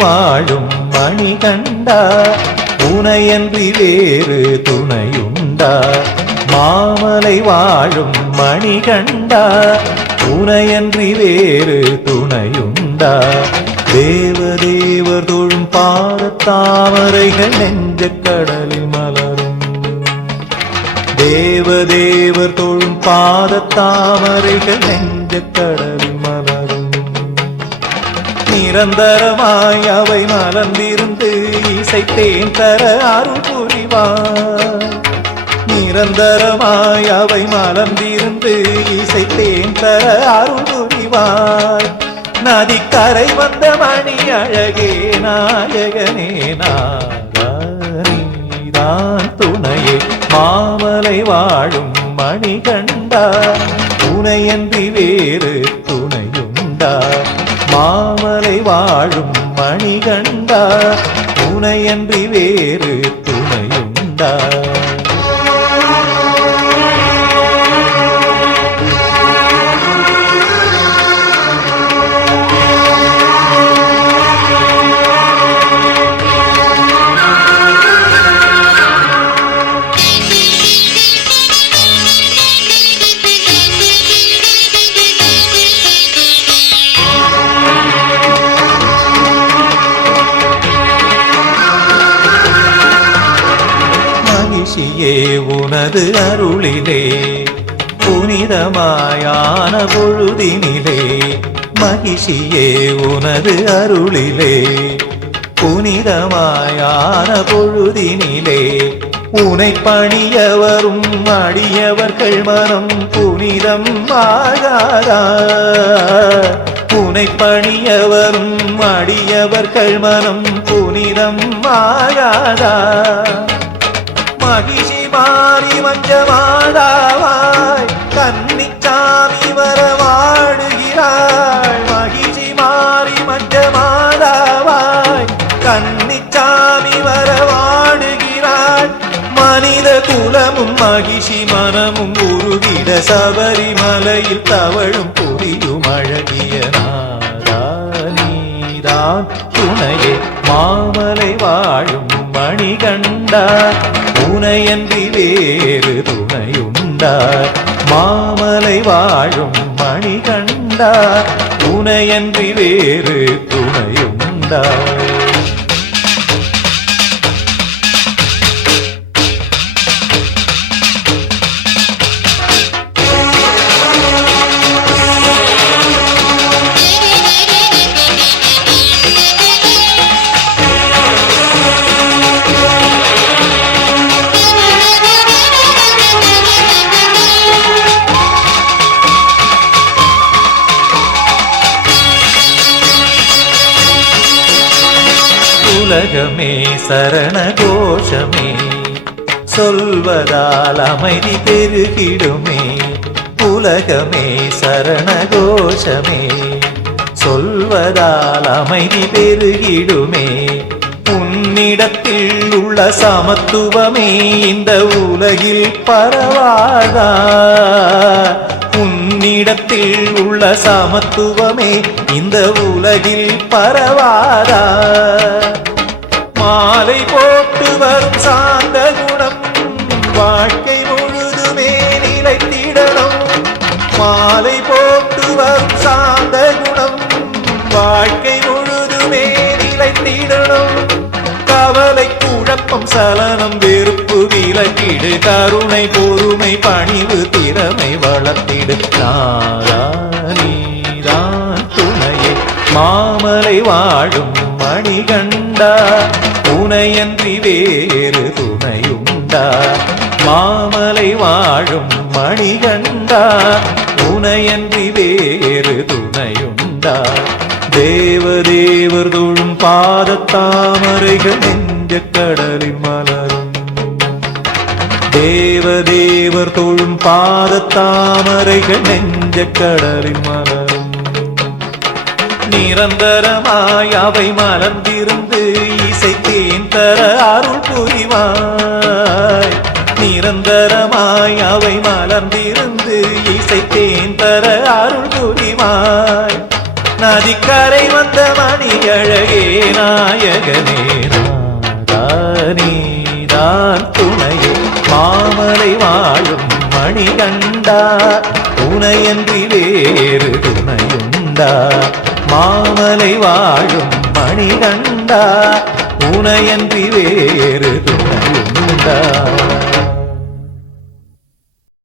வாழும் மணிகண்டா உனையன்றி வேறு துணையுண்டா மாமலை வாழும் மணிகண்டா உனையன்றி வேறு துணையுண்டா தேவதேவர் தொழும் பாதத்தாமரைகள் நெஞ்சக் கடலில் மலரும் தேவதேவர் தொழும் பாதத்தாமரைகள் நெஞ்சக் கடலில் மலரும் நிரந்தரமாய் அவை மலர்ந்திருந்து இசைத்தேன் தர அருள் புரிவாய் நிரந்தரமாய் அவை மலர்ந்திருந்து இசைத்தேன் தர அருள் புரிவாய் நதிக்கரை வந்த மணி அழகே நாயகனே நீதான் துணையே மாமலை வாழும் மணிகண்டா உனையன்றி வேறு துணையுண்டா மாமலை வாழும் மணிகண்டா உனையன்றி வேறு துணையுண்டா உனது அருளிலே புனிதமாயான பொழுதினிலே மகிழ்ச்சியே உனது அருளிலே புனிதமாயான பொழுதினிலே உனை பணிய வரும் அடியவர்கள் மனம் புனிதம் ஆகாதா உனை பணிய வரும் அடியவர்கள் மனம் புனிதம் ஆகாதா மகிழ்ச்சி மாறி மஞ்சமாடாவாய் கன்னிச்சாமி வரவாடுகிறாய் மகிழ்ச்சி மாறி மஞ்சமாடாவாய் கன்னிச்சாமி வரவாடுகிறாய் மனித குலமும் மகிழ்ச்சி மனமும் உருகிட சபரிமலையில் தவழும் புரியும் அழகிய நாதா நீதான் துணையே மாமலை வாழும் மணிகண்டா உனையன்றி வேறு துணையுண்டா மாமலை வாழும் மணிகண்டா உனையன்றி வேறு துணையுண்டா உலகமே சரண கோஷமே சொல்வதால் அமைதி பெருகிடுமே உலகமே சரண கோஷமே சொல்வதால் அமைதி பெருகிடுமே உன்னிடத்தில் உள்ள சமத்துவமே இந்த உலகில் பரவாதா உன்னிடத்தில் உள்ள சமத்துவமே இந்த உலகில் பரவாதா மாலை போட்டு வரும் சாந்த குணம் வாழ்க்கை முழுதுமே நிலைத்திடணும் மாலை போட்டு வரும் சாந்த குணம் வாழ்க்கை முழுதுமே நிலைத்திடணும் கவலை குழப்பம் சலனம் வெறுப்பு விலக்கிடு கருணை பொறுமை பணிவு திறமை வளர்த்திடு நீதான் துணையே மாமலை வாழும் மணிகண்டா உனையன்றி வேறு துணையுண்டா மாமலை வாழும் மணிகண்டா உனையன்றி வேறு துணையுண்டா தேவதேவர் தொழும் பாதத்தாமரைகள் நெஞ்சக் கடலில் மலரும் தேவதேவர் தொழும் பாதத்தாமரைகள் நெஞ்சக் கடலில் மலரும் நிரந்தரமாய் அவை மலர்ந்திருந்து இசைத்தேன் தர அருள் புரிவாய் நிரந்தரமாய் அவை மலர்ந்திருந்து இசைத்தேன் தர அருள் புரிவாய் நதிக்கரை வந்த மணியழகே நாயகனே நீதான் துணையே மாமலை வாழும் மணிகண்டா துணையன்றி வேறு துணையுண்டா மாமலை வாழும் மணிகண்டா துணையன்றி வேறு துணையுண்டா